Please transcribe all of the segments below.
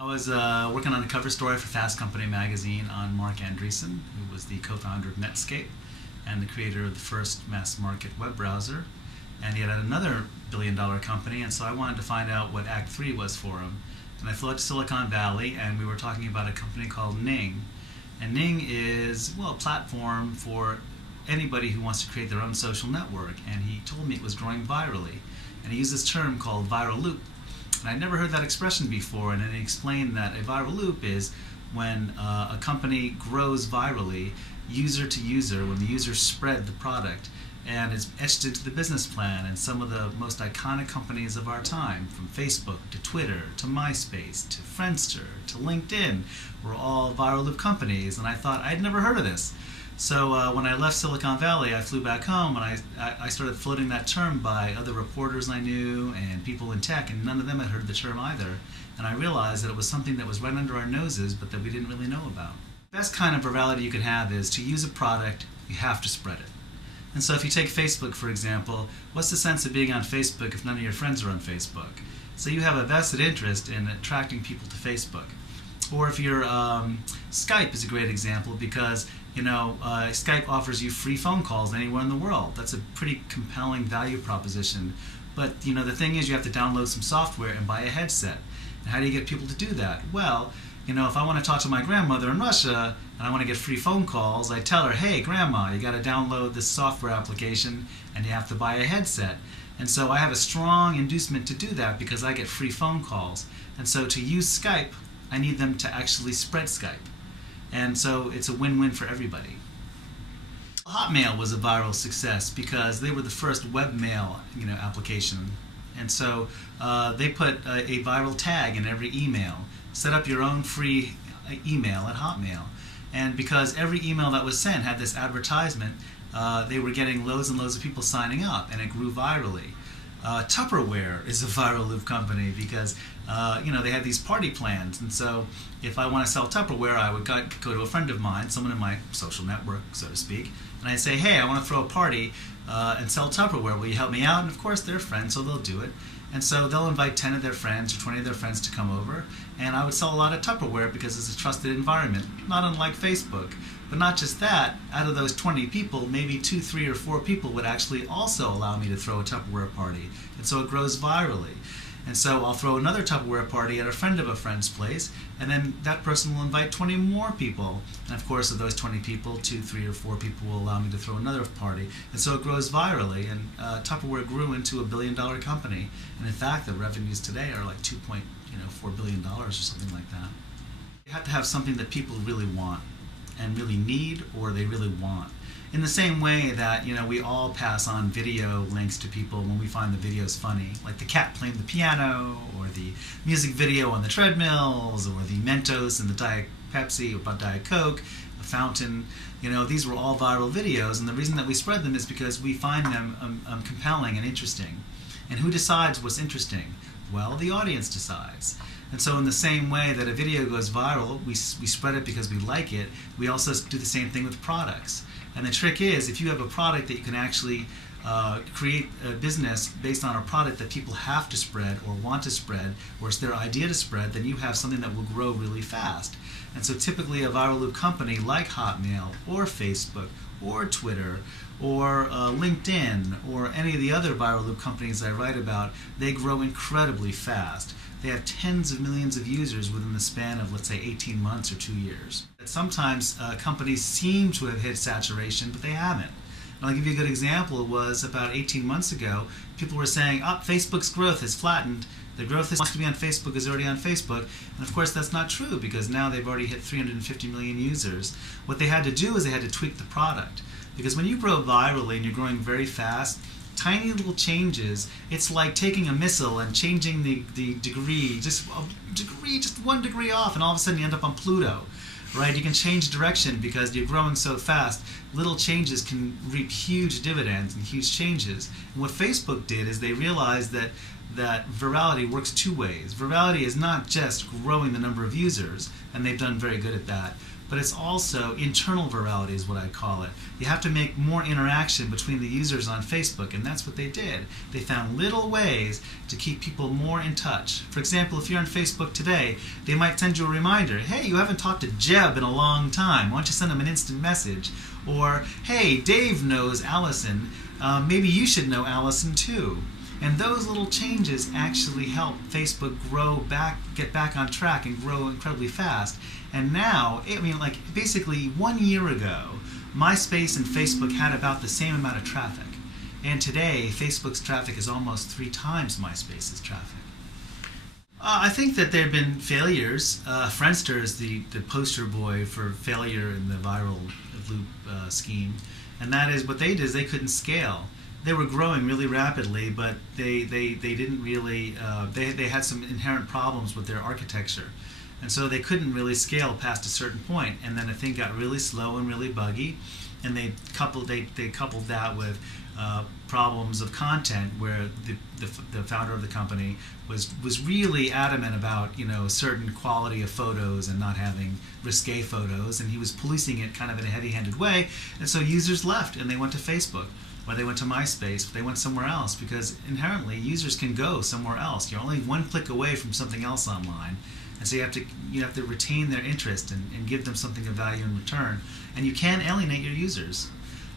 I was working on a cover story for Fast Company magazine on Mark Andreessen, who was the co-founder of Netscape and the creator of the first mass market web browser. And he had another billion-dollar company, and so I wanted to find out what Act 3 was for him. And I flew out to Silicon Valley, and we were talking about a company called Ning. And Ning is, well, a platform for anybody who wants to create their own social network. And he told me it was growing virally. And he used this term called viral loop. And I'd never heard that expression before, and then he explained that a viral loop is when a company grows virally, user to user, when the users spread the product, and it's etched into the business plan. And some of the most iconic companies of our time, from Facebook to Twitter to MySpace to Friendster to LinkedIn, were all viral loop companies, and I thought I'd never heard of this. So when I left Silicon Valley, I flew back home, and I started floating that term by other reporters I knew and people in tech, and none of them had heard the term either. And I realized that it was something that was right under our noses, but that we didn't really know about. The best kind of virality you can have is to use a product, you have to spread it. And so if you take Facebook, for example, what's the sense of being on Facebook if none of your friends are on Facebook? So you have a vested interest in attracting people to Facebook. Or if you're, Skype is a great example because, Skype offers you free phone calls anywhere in the world. That's a pretty compelling value proposition. But, the thing is you have to download some software and buy a headset. And how do you get people to do that? Well, if I want to talk to my grandmother in Russia and I want to get free phone calls, I tell her, hey, Grandma, you got to download this software application and you have to buy a headset. And so I have a strong inducement to do that because I get free phone calls. And so to use Skype, I need them to actually spread Skype. And so it's a win-win for everybody. Hotmail was a viral success because they were the first webmail application. And so they put a viral tag in every email. Set up your own free email at Hotmail. And because every email that was sent had this advertisement, they were getting loads and loads of people signing up, and it grew virally. Tupperware is a viral loop company because they had these party plans, and so if I want to sell Tupperware, I would go to a friend of mine, someone in my social network, so to speak, and I'd say, hey, I want to throw a party and sell Tupperware. Will you help me out? And of course, they're friends, so they'll do it. And so they'll invite 10 of their friends or 20 of their friends to come over, and I would sell a lot of Tupperware because it's a trusted environment, not unlike Facebook. But not just that, out of those 20 people, maybe 2, 3, or 4 people would actually also allow me to throw a Tupperware party. And so it grows virally. And so I'll throw another Tupperware party at a friend of a friend's place, and then that person will invite 20 more people. And of course, of those 20 people, 2, 3, or 4 people will allow me to throw another party. And so it grows virally, and Tupperware grew into a billion-dollar company. And in fact, the revenues today are like $2.4 billion or something like that. You have to have something that people really want and really need, or they really want. In the same way that we all pass on video links to people when we find the videos funny, like the cat playing the piano, or the music video on the treadmills, or the Mentos and the Diet Pepsi or Diet Coke, the fountain. These were all viral videos, and the reason that we spread them is because we find them compelling and interesting. And who decides what's interesting? Well, the audience decides. And so in the same way that a video goes viral, we spread it because we like it, we also do the same thing with products. And the trick is, if you have a product that you can actually create a business based on a product that people have to spread or want to spread, or it's their idea to spread, then you have something that will grow really fast. And so typically a viral loop company like Hotmail or Facebook or Twitter or LinkedIn or any of the other viral loop companies I write about, they grow incredibly fast. They have tens of millions of users within the span of, let's say, 18 months or 2 years. Sometimes companies seem to have hit saturation, but they haven't. And I'll give you a good example. It was about 18 months ago, people were saying, Facebook's growth has flattened. The growth that wants to be on Facebook is already on Facebook. And of course, that's not true because now they've already hit 350 million users. What they had to do is they had to tweak the product. Because when you grow virally and you're growing very fast, tiny little changes, it's like taking a missile and changing the degree, just 1 degree off, and all of a sudden you end up on Pluto. Right? You can change direction because you're growing so fast. Little changes can reap huge dividends and huge changes. And what Facebook did is they realized that virality works 2 ways. Virality is not just growing the number of users, and they've done very good at that, but it's also internal virality is what I call it. You have to make more interaction between the users on Facebook, and that's what they did. They found little ways to keep people more in touch. For example, if you're on Facebook today, they might send you a reminder, hey, you haven't talked to Jeb in a long time, why don't you send him an instant message? Or, hey, Dave knows Allison, maybe you should know Allison too. And those little changes actually help Facebook get back on track and grow incredibly fast. And now, I mean, like basically 1 year ago, MySpace and Facebook had about the same amount of traffic. And today, Facebook's traffic is almost 3 times MySpace's traffic. I think that there have been failures. Friendster is the poster boy for failure in the viral loop scheme. And that is, what they did is they couldn't scale. They were growing really rapidly, but they didn't really, they had some inherent problems with their architecture. And so they couldn't really scale past a certain point. And then the thing got really slow and really buggy. And they coupled that with problems of content, where the founder of the company was really adamant about, you know, a certain quality of photos and not having risque photos, and he was policing it kind of in a heavy-handed way. And so users left and they went to Facebook, or they went to MySpace, or they went somewhere else, because inherently users can go somewhere else. You're only one click away from something else online. And so you have to retain their interest and give them something of value in return. And you can alienate your users.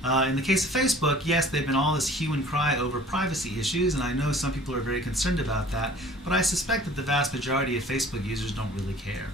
In the case of Facebook, yes, they've been all this hue and cry over privacy issues, and I know some people are very concerned about that, but I suspect that the vast majority of Facebook users don't really care.